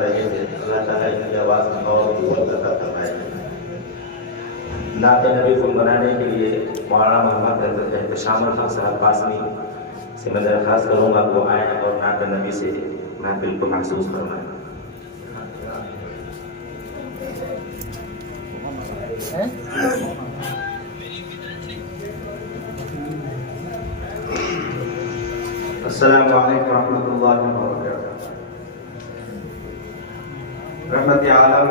رہے تھے، اللہ تعالیٰ ان کی آواز میں اور قوت عطا فرمائے۔ نعت نبی گنگنانے کے لیے مولانا محمد احتشام الحق صاحب قاسمی سے میں درخواست کروں گا وہ آئیں اور نعت نبی سے محفل کو محسوس فرمائیں۔ السلام علیکم ورحمۃ اللہ وبرکاتہ۔ رحمت عالم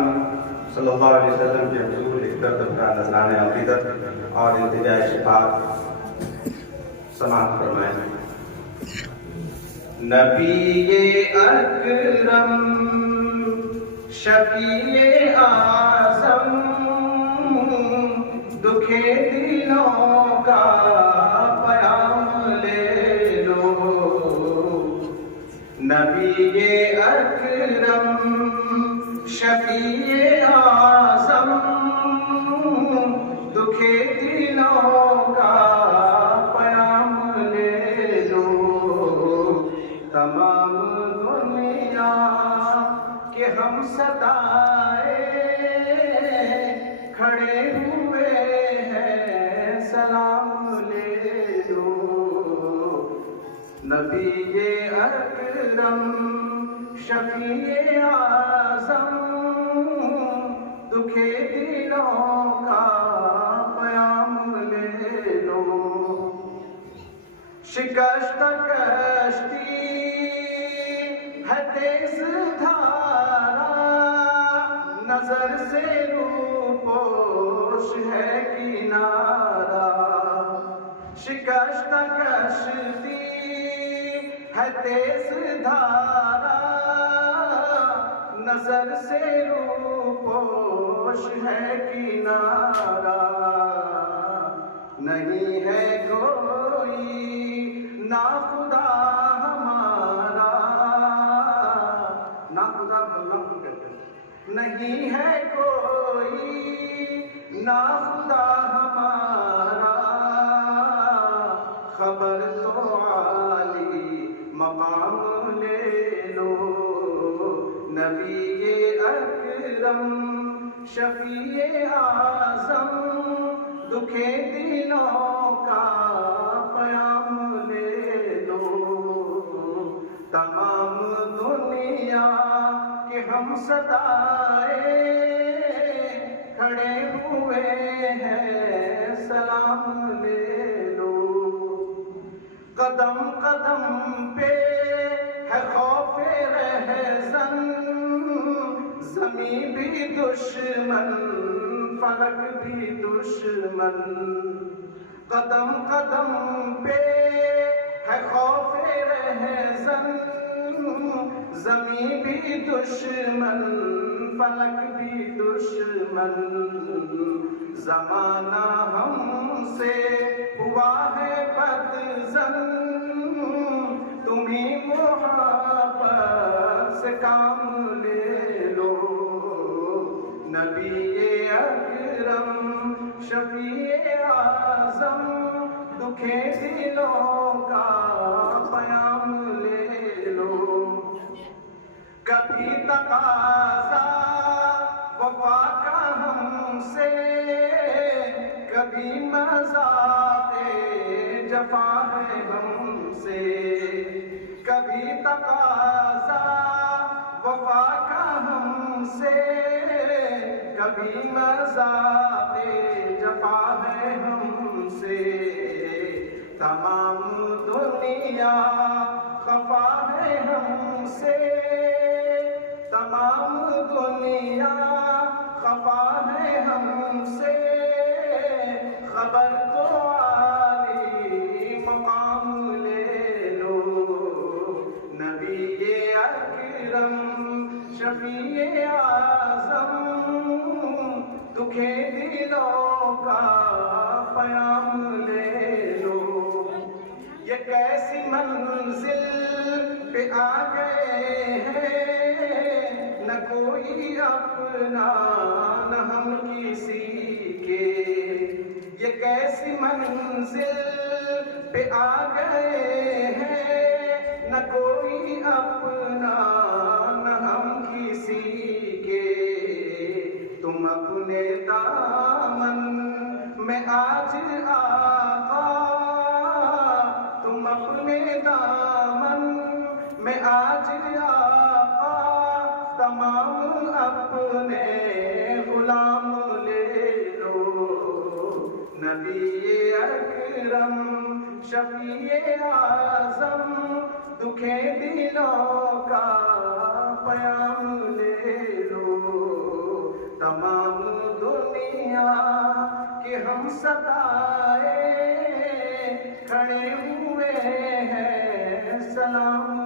صلی اللہ علیہ وسلم کے حضور اقدر کا نذرانہ عقیدت اور التجاء شفاعت سماعت فرمائیں۔ نبی اکرم شفیع اعظم دکھے دلوں کا پیام لے لو، نبی اکرم شفیع اعظم دکھے دلوں کا پیام لے لو، تمام دنیا کے ہم ستائے کھڑے ہوئے ہیں سلام لے لو، نبی اکرم شفیع اعظم دکھے دلوں کا پیام لے لو، شکست کشتی ہے تیز دھارا نظر سے روپوش ہے کنارہ، شکست کشتی ہے تیز دھارا نظر سے روپوش ہے کنارہ، نہیں ہے کوئی نا خدا ہمارا، نا خدا اللہ کو کہتے ہیں، نہیں ہے کوئی نا خدا ہمارا، خبر تو عالی مقام لے لو، نبی اکرم شفیع اعظم دکھے دلوں کا پیام لے لو، تمام دنیا کے ہم ستائے کھڑے ہوئے ہیں سلام لے لو، قدم قدم پہ ہے خوف رہزن زمین بھی دشمن فلک بھی دشمن، قدم قدم پہ ہے خوف رہزن زمین بھی دشمن فلک بھی دشمن، زمانہ ہم سے ہوا ہے بدظن تمہیں محبت سے کام لے لو، نبی اکرم شفیع اعظم دکھے دلوں کا پیام لے لو، کبھی تقاضا وفا کا ہم سے کبھی مذاق جفا ہے ہم سے، کبھی تقاضا وفا کا ہم سے کبھی مذاق جفا ہے ہم سے، تمام دنیا خفا ہے ہم سے، تمام دنیا خفا ہے ہم سے، خبر تو عالی مقام لے لو، نبی اکرم شفیع اعظم دکھے دلوں کا پیام لے لو، یہ کیسی منزل پہ آ گئے ہیں نہ کوئی اپنا نہ ہم کسی کے، یہ کیسی منزل پہ آ گئے ہیں نہ کوئی اپنا نہ ہم کسی کسی کے تم اپنے دامن میں آج آقا، تم اپنے دامن میں آج آقا، تمام اپنے غلام لے لو، نبی اکرم شفیع اعظم دکھیں دلوں کا پیام لے لو، تمام دنیا کے ہم ستائے کھڑے ہوئے ہیں سلام